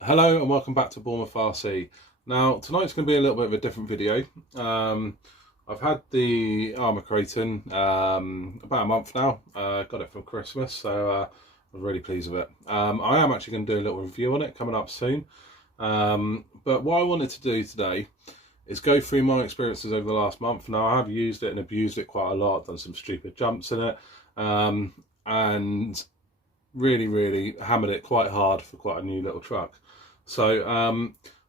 Hello and welcome back to Bournemouth RC. Now tonight's going to be a little bit of a different video. I've had the Arrma Kraton about a month now. Got it for Christmas, so I'm really pleased with it. I am actually going to do a little review on it coming up soon. But what I wanted to do today is go through my experiences over the last month. Now I have used it and abused it quite a lot, done some stupid jumps in it, and really hammered it quite hard for quite a new little truck. So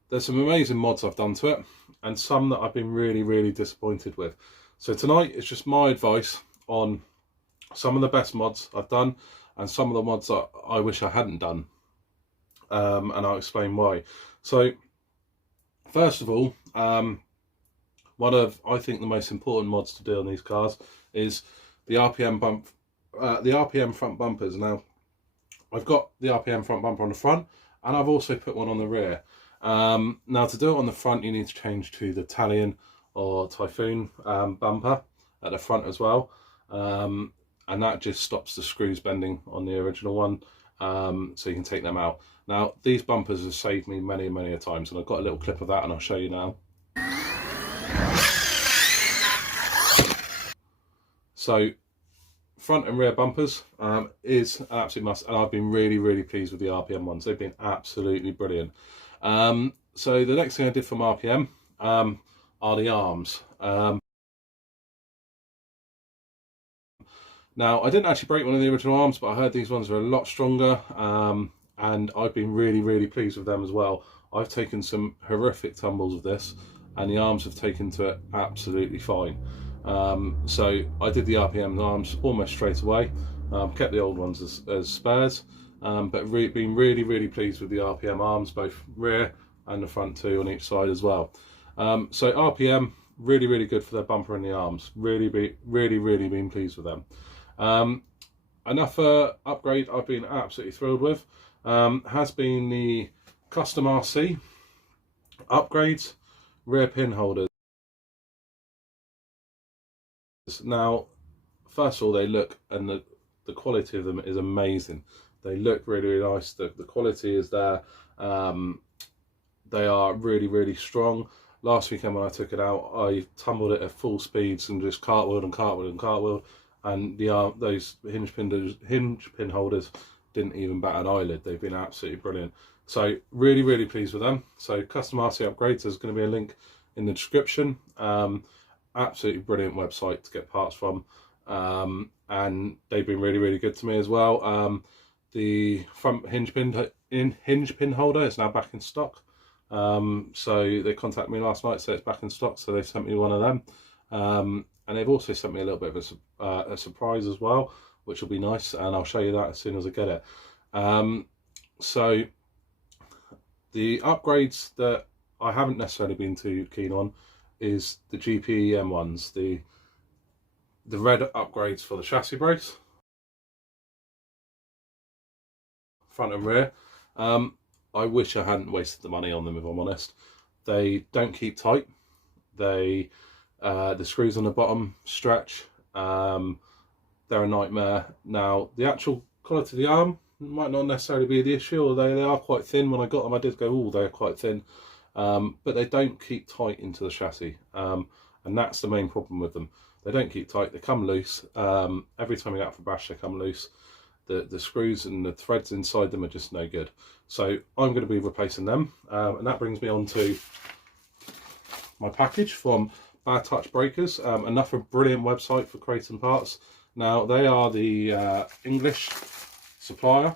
there's some amazing mods I've done to it, and some that I've been really disappointed with. So tonight it's just my advice on some of the best mods I've done and some of the mods that I wish I hadn't done, and I'll explain why. So first of all, one of, I think, the most important mods to do on these cars is the RPM front bumpers. Now I've got the RPM front bumper on the front, and I've also put one on the rear. Now to do it on the front, you need to change to the Italian or Typhoon bumper at the front as well, and that just stops the screws bending on the original one, so you can take them out. Now these bumpers have saved me many a times, and I've got a little clip of that and I'll show you now. So front and rear bumpers is an absolute must, and I've been really pleased with the RPM ones. They've been absolutely brilliant. So the next thing I did from RPM are the arms. Now I didn't actually break one of the original arms, but I heard these ones are a lot stronger, and I've been really pleased with them as well. I've taken some horrific tumbles with this, and the arms have taken to it absolutely fine. So I did the RPM arms almost straight away, kept the old ones as spares, but been really pleased with the RPM arms, both rear and the front two on each side as well. So RPM, really good for their bumper and the arms. Really been pleased with them. Another upgrade I've been absolutely thrilled with has been the custom RC upgrades, rear pin holders. Now, first of all, they look, and the quality of them is amazing. They look really nice. The quality is there. They are really strong. Last weekend when I took it out, I tumbled it at full speeds and just cartwheeled, and those hinge pin holders didn't even bat an eyelid. They've been absolutely brilliant. So really pleased with them. So custom RC upgrades, there's going to be a link in the description. Absolutely brilliant website to get parts from, and they've been really good to me as well. The front hinge pin holder is now back in stock, so they contacted me last night, so it's back in stock, so they sent me one of them, and they've also sent me a little bit of a surprise as well, which will be nice, and I'll show you that as soon as I get it. So the upgrades that I haven't necessarily been too keen on is the Gpm ones, the red upgrades for the chassis brace, front and rear. I wish I hadn't wasted the money on them, if I'm honest. They don't keep tight. The screws on the bottom stretch. They're a nightmare. Now the actual quality of the arm might not necessarily be the issue, although they are quite thin. When I got them, I did go, oh, they're quite thin. But they don't keep tight into the chassis, and that's the main problem with them. They don't keep tight, they come loose. Every time you go out for bash, they come loose. The screws and the threads inside them are just no good. So I'm going to be replacing them, and that brings me on to my package from Bad Touch Breakers, another brilliant website for Kraton parts. Now they are the English supplier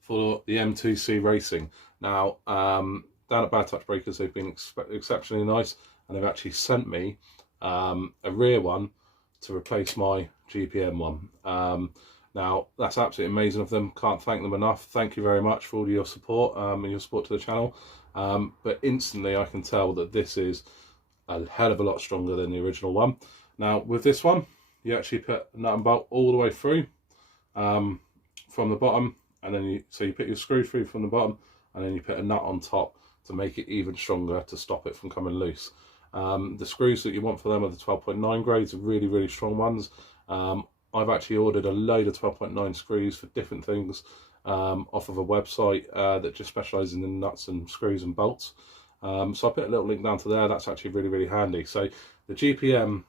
for the M2C Racing. Now down at Bad Touch Breakers, they've been exceptionally nice, and they've actually sent me a rear one to replace my Gpm one. Now that's absolutely amazing of them. Can't thank them enough. Thank you very much for all your support, and your support to the channel. But instantly I can tell that this is a hell of a lot stronger than the original one. Now with this one, you actually put a nut and bolt all the way through, from the bottom, and then you put your screw through from the bottom, and then you put a nut on top to make it even stronger to stop it from coming loose. The screws that you want for them are the 12.9 grades, really strong ones. I've actually ordered a load of 12.9 screws for different things off of a website that just specialises in nuts and screws and bolts. So I'll put a little link down to there. That's actually really, really handy. So the Gpm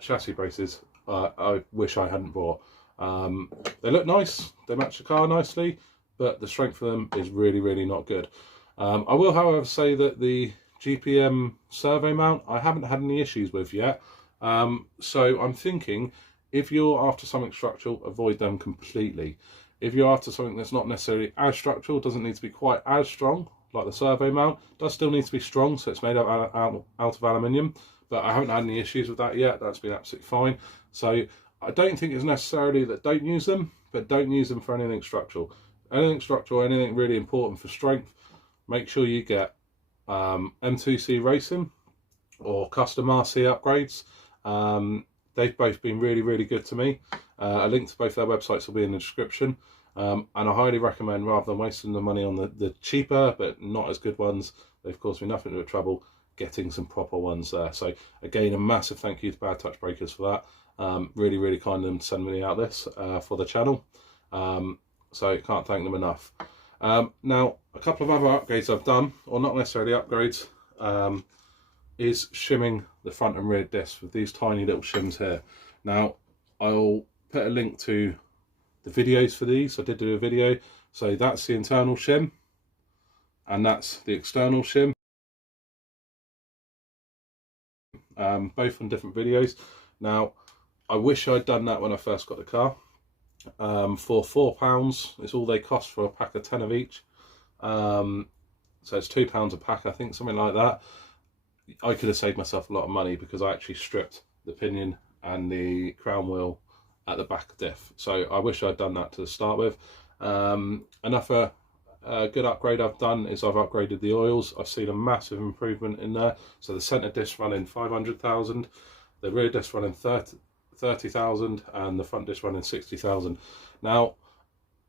chassis braces, I wish I hadn't bought. They look nice, they match the car nicely, but the strength of them is really, really not good. I will, however, say that the Gpm servo mount I haven't had any issues with yet. So I'm thinking, if you're after something structural, avoid them completely. If you're after something that's not necessarily as structural, doesn't need to be quite as strong, like the servo mount, does still need to be strong, so it's made out of aluminium, but I haven't had any issues with that yet. That's been absolutely fine. So I don't think it's necessarily that don't use them, but don't use them for anything structural. Anything structural, anything really important for strength, make sure you get M2C Racing or custom RC upgrades. They've both been really, really good to me. A link to both their websites will be in the description. And I highly recommend, rather than wasting the money on the cheaper but not as good ones, they've caused me nothing but trouble, getting some proper ones there. So again, a massive thank you to Bad Touch Breakers for that. Really, really kind of them to send me out this for the channel. So can't thank them enough. Now, a couple of other upgrades I've done, or not necessarily upgrades, is shimming the front and rear discs with these tiny little shims here. Now, I'll put a link to the videos for these. I did do a video. So that's the internal shim, and that's the external shim. Both on different videos. Now, I wish I'd done that when I first got the car. For £4, it's all they cost for a pack of 10 of each. So it's £2 a pack, I think, something like that. I could have saved myself a lot of money because I actually stripped the pinion and the crown wheel at the back diff. So I wish I'd done that to start with. Another good upgrade I've done is I've upgraded the oils. I've seen a massive improvement in there. So the centre disc running 500,000, the rear disc running 30,000, and the front disc running 60,000. Now,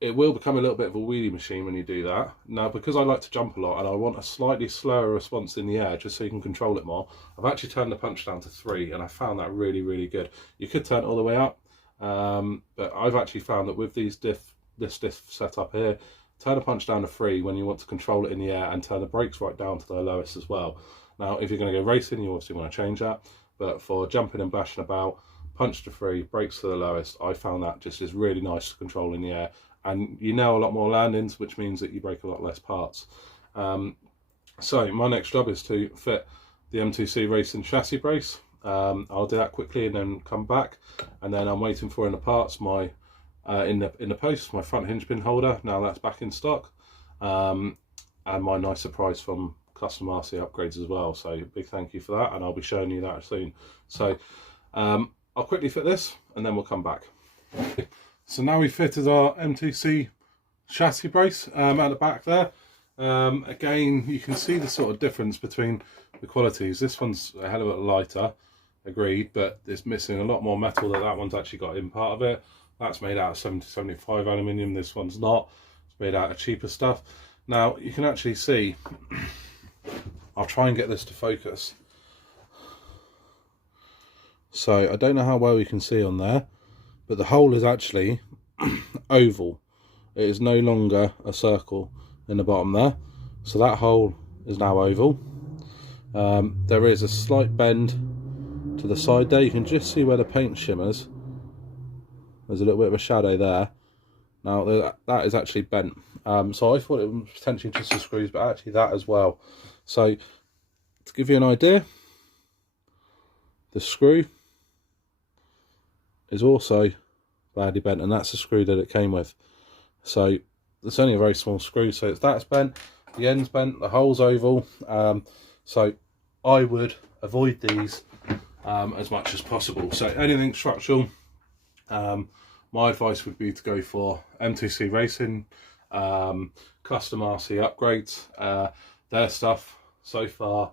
it will become a little bit of a wheelie machine when you do that. Now, because I like to jump a lot and I want a slightly slower response in the air just so you can control it more, I've actually turned the punch down to 3, and I found that really, really good. You could turn it all the way up, but I've actually found that with this diff setup here, turn the punch down to 3 when you want to control it in the air, and turn the brakes right down to their lowest as well. Now, if you're going to go racing, you obviously want to change that, but for jumping and bashing about, punch to 3, brakes to the lowest, I found that just is really nice to control in the air. And you nail a lot more landings, which means that you break a lot less parts. So my next job is to fit the M2C Racing chassis brace. I'll do that quickly and then come back. And then I'm waiting for in the parts my in the post my front hinge pin holder. Now that's back in stock, and my nice surprise from custom RC upgrades as well. So big thank you for that, and I'll be showing you that soon. So I'll quickly fit this and then we'll come back. So now we've fitted our M2C chassis brace at the back there. Again, you can see the sort of difference between the qualities. This one's a hell of a lot lighter, agreed, but it's missing a lot more metal that one's actually got in part of it. That's made out of 70-75 aluminium, this one's not. It's made out of cheaper stuff. Now, you can actually see, I'll try and get this to focus. So, I don't know how well you can see on there, but the hole is actually oval. It is no longer a circle in the bottom there. So that hole is now oval. There is a slight bend to the side there. You can just see where the paint shimmers. There's a little bit of a shadow there. Now that is actually bent. So I thought it was potentially just the screws, but actually that as well. So to give you an idea, the screw is also badly bent, and that's the screw that it came with. So it's only a very small screw, so that's bent, the end's bent, the hole's oval. So I would avoid these as much as possible. So anything structural, my advice would be to go for M2C Racing, custom RC upgrades. Their stuff so far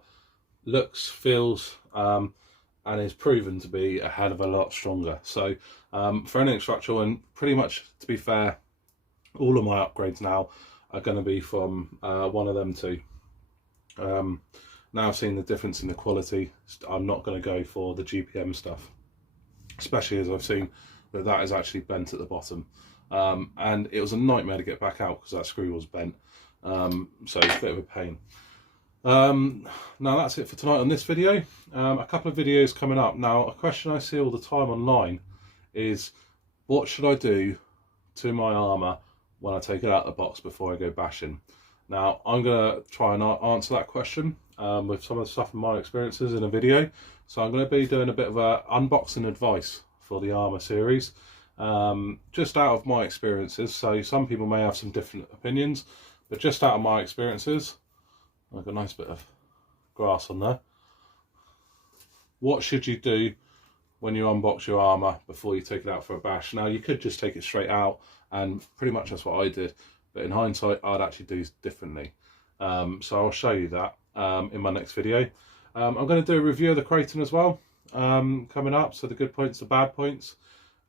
looks, feels, and is proven to be a hell of a lot stronger. So for anything structural, and pretty much, to be fair, all of my upgrades now are going to be from one of them two. Now I've seen the difference in the quality, I'm not going to go for the GPM stuff, especially as I've seen but that is actually bent at the bottom. And it was a nightmare to get back out because that screw was bent. So it's a bit of a pain. Now that's it for tonight on this video. A couple of videos coming up. Now, a question I see all the time online is, what should I do to my Arrma when I take it out of the box before I go bashing? Now, I'm going to try and answer that question with some of the stuff from my experiences in a video. So I'm going to be doing a bit of a unboxing advice for the Arrma series, just out of my experiences. So some people may have some different opinions, but just out of my experiences, I've got a nice bit of grass on there. What should you do when you unbox your Arrma before you take it out for a bash? Now, you could just take it straight out, and pretty much that's what I did, but in hindsight I'd actually do differently. So I'll show you that in my next video. I'm going to do a review of the Kraton as well coming up, so the good points, the bad points,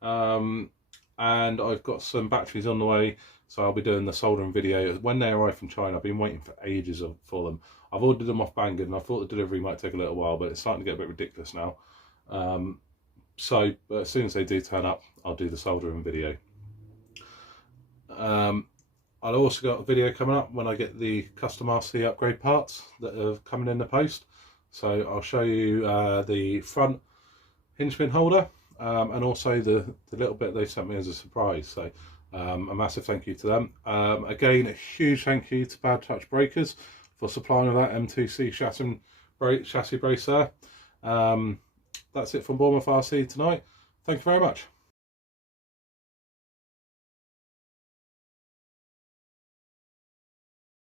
and I've got some batteries on the way, so I'll be doing the soldering video when they arrive from China. I've been waiting for ages for them. I've ordered them off Banggood, and I thought the delivery might take a little while, but it's starting to get a bit ridiculous now. But as soon as they do turn up, I'll do the soldering video. I've also got a video coming up when I get the custom RC upgrade parts that are coming in the post. So I'll show you the front hinge pin holder, and also the little bit they sent me as a surprise. So a massive thank you to them. Again, a huge thank you to Bad Touch Breakers for supplying that M2C chassis brace there. That's it from Bournemouth RC tonight. Thank you very much.